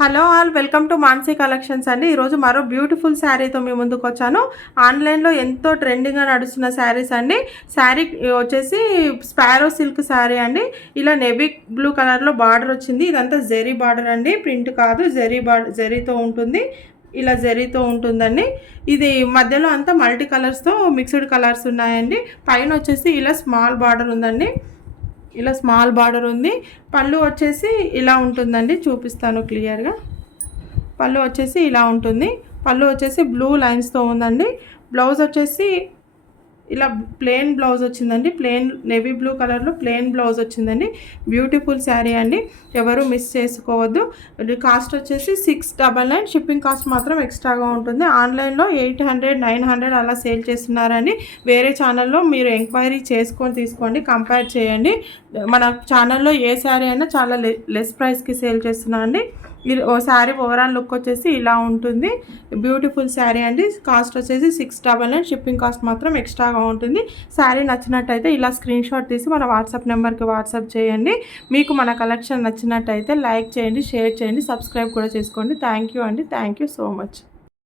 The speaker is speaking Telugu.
Hello all, welcome to Mansi collections అండి. ఈరోజు మరో బ్యూటిఫుల్ శారీతో మీ ముందుకు వచ్చాను. ఆన్లైన్లో ఎంతో ట్రెండింగ్గా నడుస్తున్న శారీస్ అండి. శారీ వచ్చేసి స్పారో సిల్క్ శారీ అండి. ఇలా నెవీ బ్లూ కలర్లో బార్డర్ వచ్చింది. ఇదంతా జెరీ బార్డర్ అండి, ప్రింట్ కాదు. జెరీతో ఉంటుంది. ఇలా జెరీతో ఉంటుందండి. ఇది మధ్యలో అంతా మల్టీ కలర్స్తో మిక్స్డ్ కలర్స్ ఉన్నాయండి. పైన వచ్చేసి ఇలా స్మాల్ బార్డర్ ఉందండి. ఇలా స్మాల్ బార్డర్ ఉంది. పళ్ళు వచ్చేసి ఇలా ఉంటుందండి, చూపిస్తాను క్లియర్గా. పళ్ళు వచ్చేసి ఇలా ఉంటుంది. పళ్ళు వచ్చేసి బ్లూ లైన్స్తో ఉందండి. బ్లౌజ్ వచ్చేసి ఇలా ప్లెయిన్ బ్లౌజ్ వచ్చిందండి. ప్లెయిన్ నేవీ బ్లూ కలర్లో ప్లెయిన్ బ్లౌజ్ వచ్చిందండి. బ్యూటిఫుల్ శారీ అండి, ఎవరు మిస్ చేసుకోవద్దు. కాస్ట్ వచ్చేసి 699. షిప్పింగ్ కాస్ట్ మాత్రం ఎక్స్ట్రాగా ఉంటుంది. ఆన్లైన్లో 800, 900 అలా సేల్ చేస్తున్నారండి. వేరే ఛానల్లో మీరు ఎంక్వైరీ చేసుకొని తీసుకోండి, కంపేర్ చేయండి. మన ఛానల్లో ఏ శారీ అయినా చాలా లెస్ ప్రైస్కి సేల్ చేస్తున్నా అండి. ఓ శారీ ఓవరాల్ లుక్ వచ్చేసి ఇలా ఉంటుంది. బ్యూటిఫుల్ శారీ అండి. కాస్ట్ వచ్చేసి 699. షిప్పింగ్ కాస్ట్ మాత్రం ఎక్స్ట్రాగా ఉంటుంది. శారీ నచ్చినట్టయితే ఇలా స్క్రీన్ షాట్ తీసి మన వాట్సాప్ నెంబర్కి వాట్సాప్ చేయండి. మీకు మన కలెక్షన్ నచ్చినట్టయితే లైక్ చేయండి, షేర్ చేయండి, సబ్స్క్రైబ్ కూడా చేసుకోండి. థ్యాంక్ యూ అండి. Thank you so much.